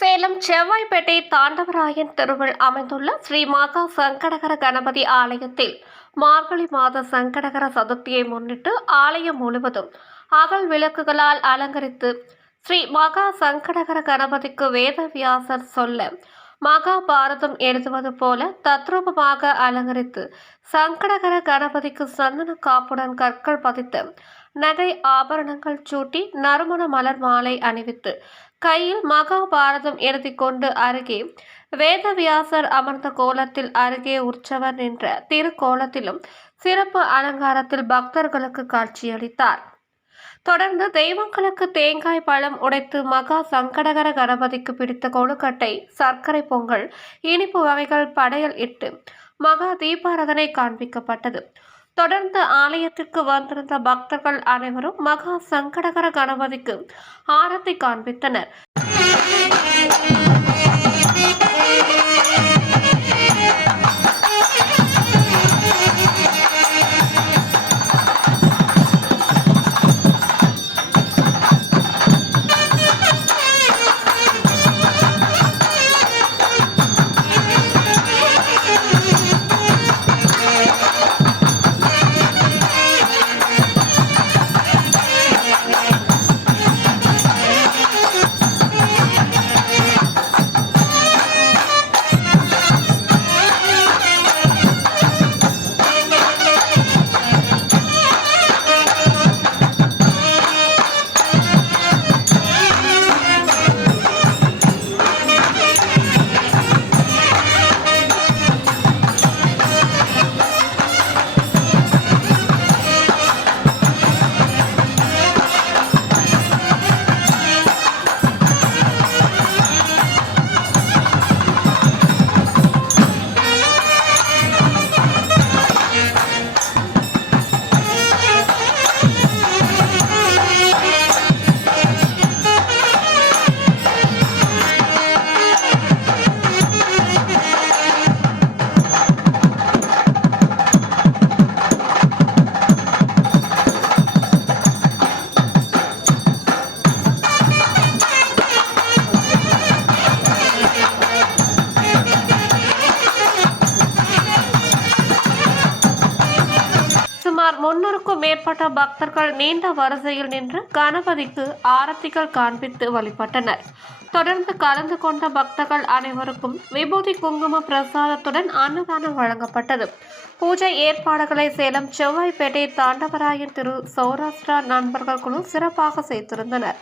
சேலம் செவ்வாய்ப்பேட்டை தாண்டவராயன் தெருவில் அமைந்துள்ள ஸ்ரீ மகா சங்கடகர கணபதி ஆலயத்தில் மார்கழி மாத சங்கடகர சதுர்த்தியை முன்னிட்டு ஆலயம் முழுவதும் அகல் விளக்குகளால் அலங்கரித்து ஸ்ரீ மகா சங்கடகர கணபதிக்கு வேதவியாசர் சொல்ல மகாபாரதம் எழுதுவது போல தத்ரூபமாக அலங்கரித்து சங்கடகர கணபதிக்கு சந்தன காப்புடன் கற்கள் பதித்து நகை ஆபரணங்கள் சூட்டி நறுமண மலர் மாலை அணிவித்து கையில் மகாபாரதம் எழுதி கொண்டு அருகே வேதவியாசர் அமர்ந்த கோலத்தில் அருகே உற்சவர் நின்ற திருக்கோலத்திலும் சிறப்பு அலங்காரத்தில் பக்தர்களுக்கு காட்சியளித்தார். தொடர்ந்து தெய்வங்களுக்கு தேங்காய் பழம் உடைத்து மகா சங்கடகர கணபதிக்கு பிடித்த கொழுக்கட்டை, சர்க்கரை பொங்கல், இனிப்பு வகைகள் படையல் இட்டு மகா தீபாராதனை காண்பிக்கப்பட்டது. தொடர்ந்து ஆலயத்திற்கு வந்திருந்த பக்தர்கள் அனைவரும் மகா சங்கடகர கணபதிக்கு ஆரத்தி காண்பித்தனர். சுமார் 300க்கும் மேற்பட்ட பக்தர்கள் நீண்ட வரிசையில் நின்று கணபதிக்கு ஆரத்திகள் காண்பித்து வழிபட்டனர். தொடர்ந்து கலந்து கொண்ட பக்தர்கள் அனைவருக்கும் விபூதி குங்கும பிரசாதத்துடன் அன்னதானம் வழங்கப்பட்டது. பூஜை ஏற்பாடுகளை சேலம் செவ்வாய்ப்பேட்டை தாண்டவராயன் திரு சௌராஷ்டிரா நண்பர்கள் குழு சிறப்பாக செய்திருந்தனர்.